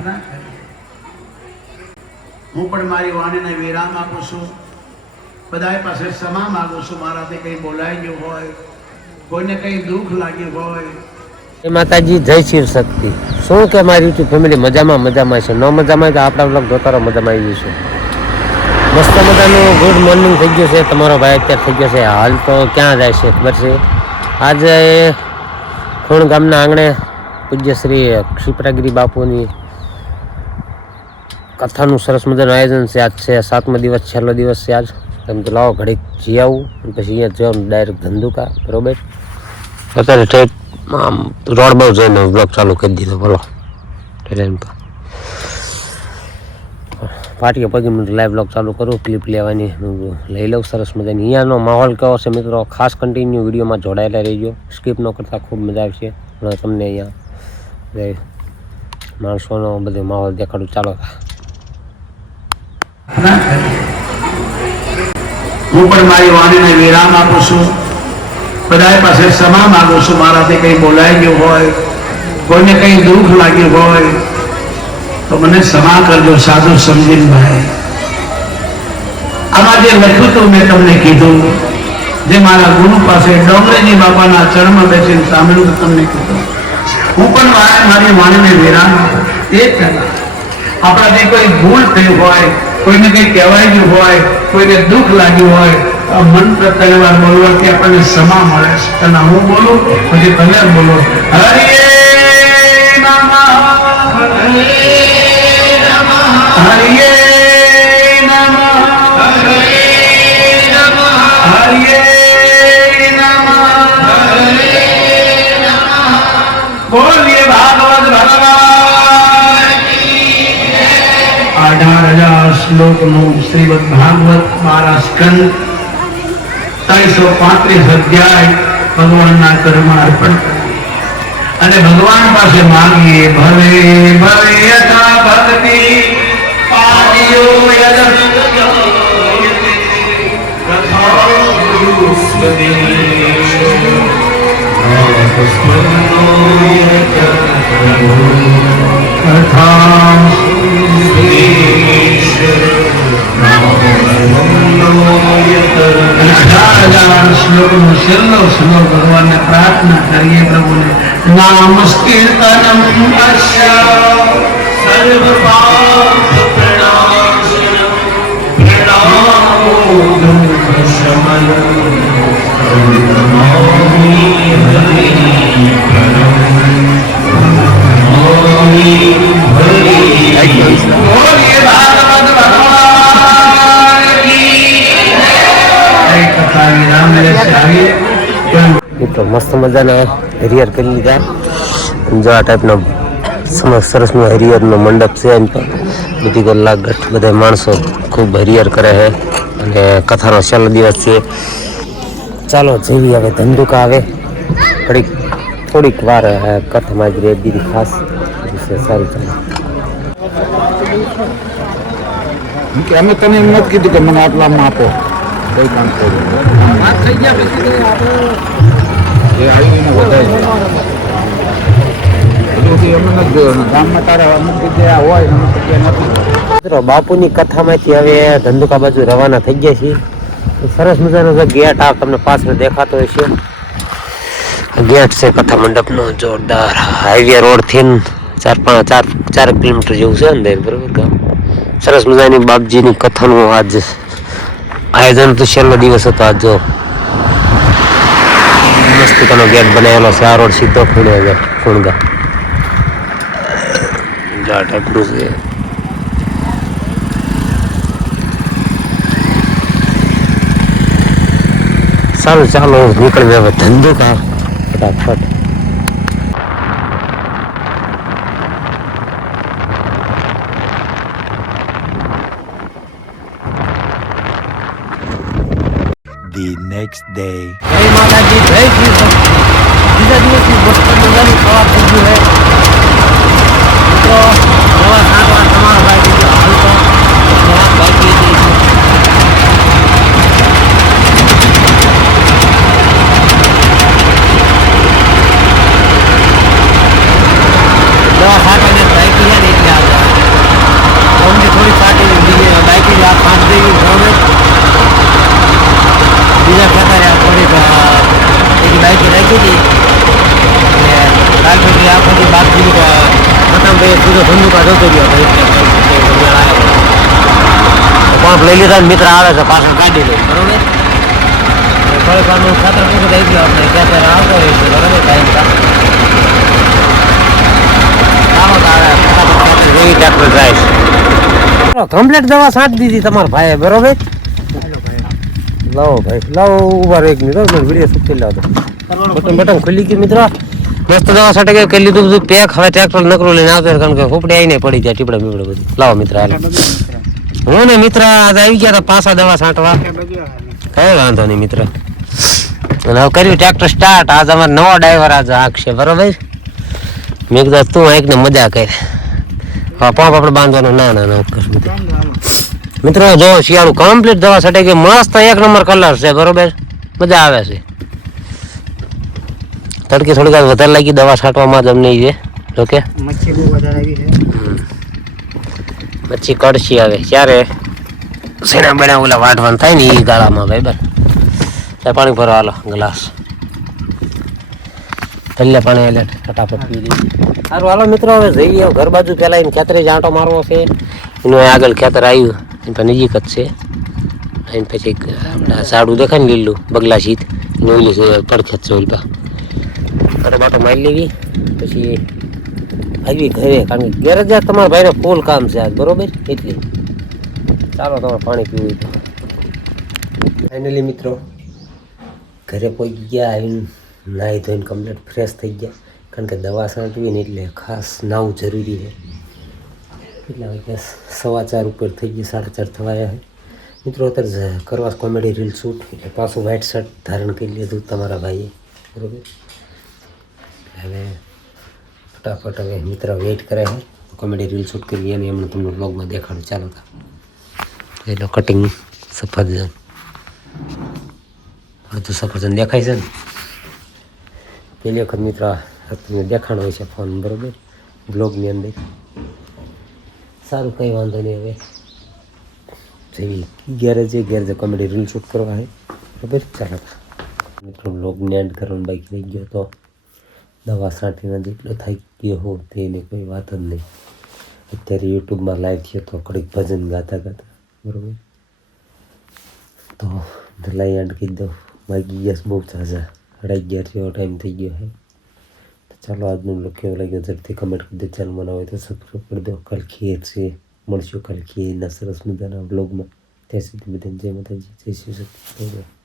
પ્રાર્થના કરી। હું પણ મારી વાણીને વિરામ આપું છું। બધાએ પાસે ક્ષમા માંગુ છું। મારાથી કંઈ બોલાઈ ગયું હોય, કોઈને કંઈ દુઃખ લાગ્યું હોય। માતાજી જય શિવ શક્તિ। શું કે મારી યુટ્યુબ ફેમિલી મજામાં છે, ન મજામાં તો આપણા બ્લોગ જોતા રહો, મજામાં આવી જઈશું। મસ્ત મજાનું ગુડ મોર્નિંગ થઈ ગયું છે। તમારો ભાઈ અત્યારે થઈ ગયો છે। હાલ તો ક્યાં જાય છે ખબર છે? આજે ખૂણ ગામના આંગણે પૂજ્ય શ્રી ક્ષિપ્રાગિરી બાપુની કથાનું સરસ મજાનું આયોજન છે। આજ છે 7મો દિવસ, છેલ્લો દિવસ છે આજ। તમે તો લાવો ઘડીક જી આવું, પછી અહીંયા જવાનું ડાયરેક્ટ ધંધુકા, બરોબર? અત્યારે ઠેઠ આમ રોડ બહુ જોઈને બ્લોગ ચાલુ કરી દીધો, બોલો પાટીએ પગી મને લાઈવ બ્લોગ ચાલુ કરું, ક્લિપ લેવાની લઈ લઉં સરસ મજાની। અહીંયાનો માહોલ કેવો છે મિત્રો, ખાસ કન્ટિન્યુ વિડીયોમાં જોડાયેલા રહીજો, સ્કીપ ન કરતા, ખૂબ મજા આવશે। તમને અહીંયા માણસોનો બધો માહોલ દેખાડું, ચાલો। હું પણ મારી વાણીને વિરામ આપું છું। બધાએ પાસે ક્ષમા માંગુ છું। મારાથી કંઈ બોલાઈ ગયું હોય, કોઈને કંઈ દુઃખ લાગ્યું હોય તો મને ક્ષમા કરજો સાધુ સમજીને ભાઈ। આમાં જે લખ્યું હતું મેં તમને કીધું, જે મારા ગુરુ પાસે ડોંગરેજી બાપાના ચરણમાં બેસીને સાંભળ્યું તો તમને કીધું। હું પણ મારી વાણીને વિરામ આપું। એ પહેલા આપણાથી કોઈ ભૂલ થઈ હોય, કોઈને કંઈ કહેવાય ગયું હોય, કોઈને દુઃખ લાગ્યું હોય, આ મંત્ર તહેવાર બોલવાથી આપણને ક્ષમા મળે છે। અને હું બોલું પછી તમે બોલો, હરિ નમઃ, હરિ નમઃ, હરિ નમઃ, હરિ નમઃ, બોલીએ ભાગવત ભગવાન। 18,000 શ્લોકનું શ્રીમદ ભાગવત 12 સ્કંદ 335 અધ્યાય ભગવાનના ચરણમાં અર્પણ કરીએ અને ભગવાન પાસે માંગીએ, ભવે ભવે યથા ભક્તિ પાયો શ્લોકનો છેલ્લો શ્લોક ભગવાનને પ્રાર્થના કરીએ પ્રભુને, નામ કીર્તનમ અસ્ય સર્વ પાપ પ્રણાશનમ પ્રણામો શમન નમામિ હરિ મિત્રો મસ્ત મજાના હરિહર કરી લીધા। જો આ ટાઈપનો સરસનો હરિહરનો મંડપ છે। એમ તો બધી કલાક બધા માણસો ખૂબ હરિહર કરે છે અને કથાનો છેલ્લો દિવસ છે। ચાલો જેવી હવે ધંધુકા આવે, થોડીક વાર કથામાં જ રહે દીધી ખાસ સારું ચાલે। અમે તને એમ નથી કીધું કે મને આટલામાં આપો, કઈ કામ કર્યું એ આવીને વધારે ગામમાં તારા અમુક જગ્યાએ હોય અમુક જગ્યાએ નથી। મિત્રો બાપુની કથામાંથી હવે ધંધુકા બાજુ રવાના થઈ ગયા છીએ। સરસ મજાનો ગેટ આ તમને પાછળ દેખાતો હશે, ગેટ છે કથા મંડપનો જોરદાર। હાઈવે રોડથી 4 કિલોમીટર જેવું છે અંદર, બરોબર ગામ। સરસ મજાની બાપજીની કથાનું આજ આયોજન તો છેલ્લો દિવસ હતો। આજ જો મસ્તિકાનો ગેટ બનાવેલો છે। આ રોડ સીધો ખૂણગા ટાઈપનું છે। સારું ચાલો નીકળી હવે ધંધુકા ફટાફટ। The next day. જય માતાજી, જય શ્રી કૃષ્ણ। બીજા દિવસથી મસ્ત મજાની સવાર થઈ ગયું છે મિત્રો। સવાર 7 વાર તમારો ભાઈ બીજો હાલ તો બાકી દવા 7 વાગે બાકી છે ને એટલે બધો ધંધુકા જતો રહ્યો પણ લઈ લીધા મિત્ર આવે છે પાછળ કાઢી લઈ બરોબર થોડીક વારનું ખાતર પૂરું થઈ ગયું આપણે ખેતર આવતો હોય છે બરોબર ટાઈમ ટ્રેક્ટર જાય છે કમ્પ્લીટ દવા છાંટી દીધી તમારા ભાઈએ બરોબર લાવો ભાઈ લાવો ઉભા રહો એક મિનિટ વિડીયો શૂટ કરી લાવો બટન ખુલી ગયું મિત્રો મસ્ત દવા છાંટે ગઈ કરી લીધું બધું પેક હવે ટ્રેક્ટર નકરું લઈને આવતો કારણ કે ફૂપડી આવીને પડી જાય ટીપડા બીપડા બધું લાવો મિત્ર હાલ હું ને મિત્ર આજે આવી ગયા હતા પાછા દવા છાંટવા કઈ વાંધો નહીં મિત્ર અને હવે કર્યું ટ્રેક્ટર સ્ટાર્ટ આજ અમારે નવો ડ્રાઈવર આજે આખશે બરોબર મેં કીધું તું એકને મજા કરે હા પંપ આપણે બાંધવાનો ના ના ના મિત્રો જો શિયાળું કમ્પ્લીટ દવા છટે ગઈ મસ્ત એક નંબર કલર છે બરોબર મજા આવે છે તડકી થોડીક વધારે લાગી દવા છાંટવામાં જ અમને છે ઓકે મચ્છી બહુ વધારે આવી છે પછી કડશી આવે ત્યારે સેના બના ઓલા વાટવાનું થાય ને એ ગાળામાં ભાઈ બરાબર પાણી ભરવા હાલો ગ્લાસ તલ્લે પાણી એટલે ફટાફટ પી દઈએ સારું હાલો મિત્રો હવે જઈએ ઘર બાજુ પેલા એને ખેતરે જાંટો મારવો છે એનું આગળ ખેતર આવ્યું એની પણ નજીક જ છે એને પછી ઝાડું દેખાય ને લીલું બગલા શીત એનું ઓલી પડખેત છે ઓલી અરે બાટો મારી લેવી પછી આવી ઘરે કારણ કે ઘરે જ તમારા ભાઈને ફૂલ કામ છે આજ બરોબર એટલે ચાલો તમારે પાણી પીવું તો ફાઇનલી મિત્રો ઘરે પહોંચી ગયા આવીને નાહી ધોઈને કમ્પ્લીટ ફ્રેશ થઈ ગયા કારણ કે દવા છાંટવી ને એટલે ખાસ નાવું જરૂરી છે એટલા વાગ્યા 4:15 ઉપર થઈ ગયા 4:30 થવાયા છે મિત્રો અત્યારે કરવા કોમેડી રીલ શૂટ એટલે પાછું વ્હાઇટ શર્ટ ધારણ કરી લીધું તમારા ભાઈએ બરોબર હવે ફટાફટ હવે મિત્ર વેઇટ કરે છે કોમેડી રીલ શૂટ કરીએ અને એમને તમને બ્લોગમાં દેખાડું ચાલો એનો કટિંગ સફરજન બધું સફરજન દેખાય છે ને પહેલી વખત મિત્ર તમને દેખાડો હોય છે ફોન બરાબર બ્લોગની અંદર સારું કંઈ વાંધો નહીં હવે જેવી ગેરેજે કોમેડી રીલ શૂટ કરવા છે બરાબર ચાલો મિત્રો બ્લોગને એન્ડ કરવાનો બાકી રહી ગયો તો દવા છાંટીને જેટલો થઈ ગયો હો તેને કોઈ વાત જ નહીં અત્યારે યુટ્યુબમાં લાઈવ થયો તો ઘડીક ભજન ગાતા બરાબર તો લાઈ એન્ડ કહી દો વાગી ગયા બહુ ઝાઝા 11:30 જેવો ટાઈમ થઈ ગયો છે તો ચાલો આજનું બ્લોગ કેવો લાગ્યો ઝડપથી કમેન્ટ કરી દો ચેનલ બનાવો હોય તો સબસ્ક્રાઈબ કરી દો કાલ ખીર છે મળશું કાલ ખીરના સરસ મજાના બ્લોગમાં ત્યાં સુધી બધાને જય માતાજી જય શ્રી કૃષ્ણ.